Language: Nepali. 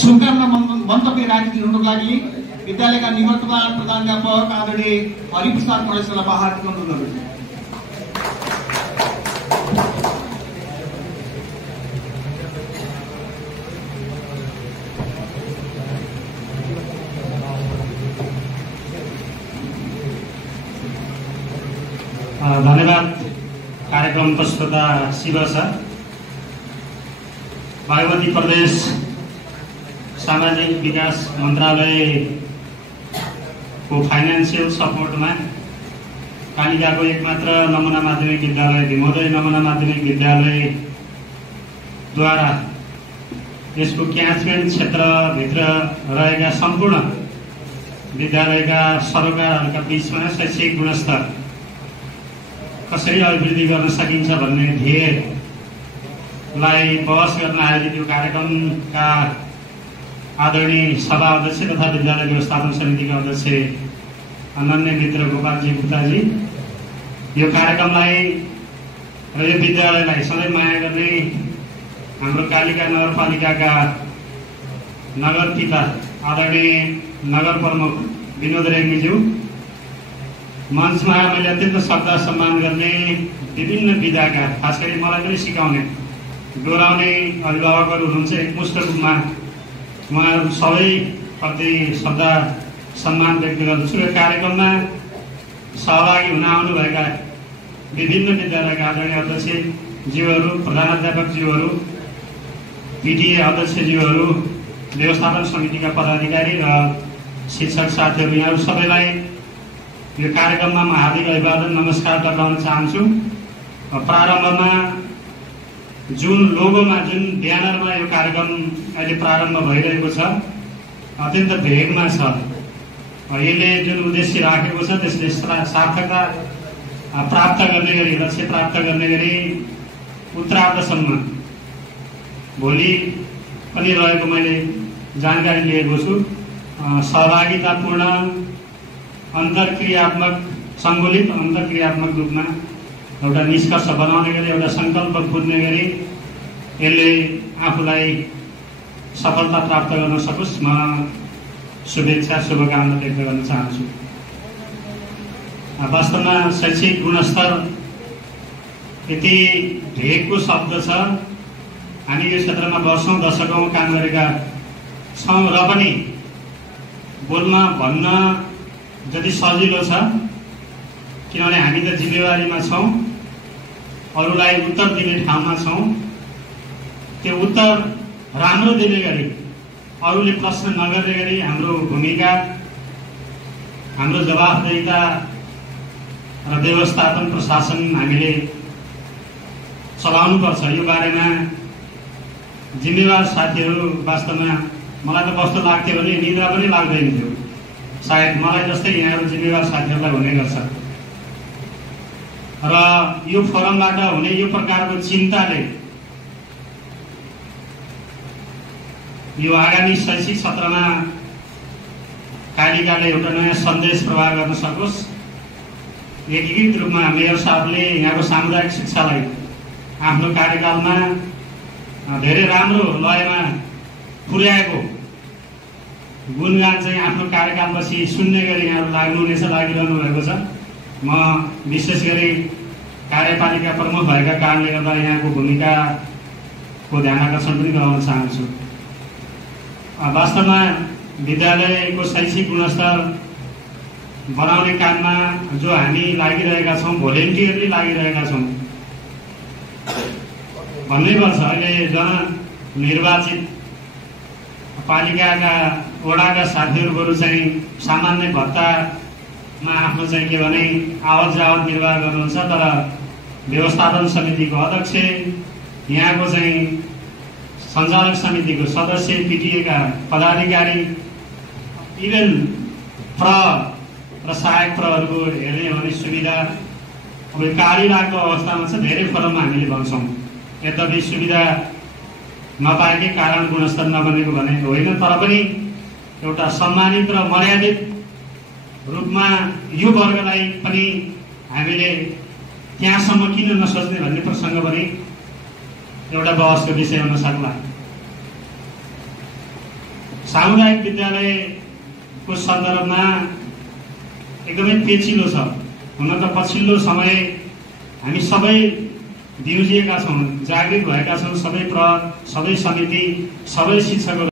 शुभकामना मन्तव्य राखिदिनुको लागि विद्यालयका निवर्तमान प्रधानाध्यापक आदरणीय हरिप्रसाद पढेसलाई हार्दिक अनुरोध गर्दछु। धन्यवाद। कार्यक्रम प्रस्तुता शिव सर। बागमती प्रदेश सामाजिक विकास मन्त्रालयको फाइनेन्सियल सपोर्टमा कालिकाको एकमात्र नमुना माध्यमिक विद्यालय भीमोदय नमुना माध्यमिक विद्यालयद्वारा यसको क्याचमेन्ट क्षेत्रभित्र रहेका सम्पूर्ण विद्यालयका सरोकारहरूका बीचमा शैक्षिक गुणस्तर कसरी अभिवृद्धि गर्न सकिन्छ भन्ने ध्येयलाई बहस गर्न आयोजित यो कार्यक्रमका आदरणीय सभा अध्यक्ष तथा विद्यालय व्यवस्थापन समितिका अध्यक्ष अनन्य मित्र गोपालजी गुप्ताजी, यो कार्यक्रमलाई र यो विद्यालयलाई सधैँ माया गर्ने हाम्रो कालिका नगरपालिकाका नगर पिता आदरणीय नगर प्रमुख विनोद रेग्मीज्यू, मञ्चमा मैले अत्यन्त श्रद्धा सम्मान गर्ने विभिन्न विधाका खास गरी मलाई पनि सिकाउने डोराउने अभिभावकहरू हुनुहुन्छ। एकमुष्ट रूपमा उहाँहरू सबैप्रति श्रद्धा सम्मान व्यक्त गर्दछु। यो कार्यक्रममा सहभागी हुन आउनुभएका विभिन्न विद्यालयका आदरणीय अध्यक्षज्यूहरू, प्रधानाध्यापकज्यूहरू, पिटिए अध्यक्षज्यूहरू, व्यवस्थापन समितिका पदाधिकारी र शिक्षक साथीहरू, यहाँहरू सबैलाई यो कार्यक्रममा म हार्दिक अभिवादन नमस्कार टक्राउन चाहन्छु। प्रारम्भमा जुन लोगोमा जुन ब्यानरमा यो कार्यक्रम अहिले प्रारम्भ भइरहेको छ अत्यन्त भेगमा छ। यसले जुन उद्देश्य राखेको छ त्यसले सार्थकता प्राप्त गर्ने गरी, लक्ष्य प्राप्त गर्ने गरी उत्तरार्धसम्म भोलि पनि रहेको मैले जानकारी लिएको छु। सहभागितापूर्ण अन्तर्क्रियात्मक सङ्गुलित अन्तर्क्रियात्मक रूपमा एउटा निष्कर्ष बनाउने गरी, एउटा सङ्कल्प बुझ्ने गरी यसले आफूलाई सफलता प्राप्त गर्न सकोस्, म शुभेच्छा शुभकामना व्यक्त गर्न चाहन्छु। वास्तवमा शैक्षिक गुणस्तर यति भेगको शब्द छ। हामी यो क्षेत्रमा वर्षौँ दशकौँ काम गरेका छौँ र पनि बोल्न भन्न जति सजिलो छ, किनभने हामी त जिम्मेवारीमा छौँ, अरूलाई उत्तर दिने ठाउँमा छौँ। त्यो उत्तर राम्रो दिने गरी, अरूले प्रश्न नगर्ने गरी हाम्रो भूमिका, हाम्रो जवाफदेहिता र व्यवस्थापन प्रशासन हामीले चलाउनुपर्छ। यो बारेमा जिम्मेवार साथीहरू, वास्तवमा मलाई त कस्तो लाग्थ्यो भने निद्रा पनि लाग्दैन थियो। सायद मलाई जस्तै यहाँहरू जिम्मेवार साथीहरूलाई हुने गर्छ र यो फोरमबाट हुने यो प्रकारको चिन्ताले यो आगामी शैक्षिक सत्रमा कालिकाले एउटा नयाँ सन्देश प्रवाह गर्न सकोस्। एकीकृत रूपमा मेयर साहबले यहाँको सामुदायिक शिक्षालाई आफ्नो कार्यकालमा धेरै राम्रो लयमा पुर्याएको गुणगान चाहिँ आफ्नो कार्यकालपछि सुन्ने गरी यहाँहरू लाग्नुहुनेछ, लागिरहनु भएको छ। म विशेष गरी कार्यपालिका प्रमुख भएका कारणले गर्दा यहाँको भूमिकाको ध्यान आकर्षण पनि गराउन चाहन्छु। वास्तवमा विद्यालयको शैक्षिक गुणस्तर बनाउने काममा जो हामी लागिरहेका छौँ, भोलिन्टियरली लागिरहेका छौँ भन्नै पर्छ। अहिले जननिर्वाचित पालिकाका वडाका साथीहरू चाहिँ सामान्य भत्तामा आफ्नो चाहिँ के भने आवत जावत निर्वाह गर्नुहुन्छ, तर व्यवस्थापन समितिको अध्यक्ष, यहाँको चाहिँ सञ्चालक समितिको सदस्य, पिटिएका पदाधिकारी, इभन प्र र सहायक प्रहरूको हेर्ने हो भने सुविधा अब कालिरहेको अवस्थामा छ। धेरै फोरममा हामीले भन्छौँ, यद्यपि सुविधा नपाएकै कारण गुणस्तर नबनेको भने होइन, तर पनि एउटा सम्मानित र मर्यादित रूपमा यो वर्गलाई पनि हामीले त्यहाँसम्म किन नसोच्ने भन्ने प्रसङ्ग पनि एउटा बहसको विषय हुन सक्ला। सामुदायिक विद्यालयको सन्दर्भमा एकदमै पेचिलो छ। हुन त पछिल्लो समय हामी सबै दिउजिएका छौँ, जागृत भएका छौँ, सबै प्रहर, सबै समिति, सबै शिक्षकहरू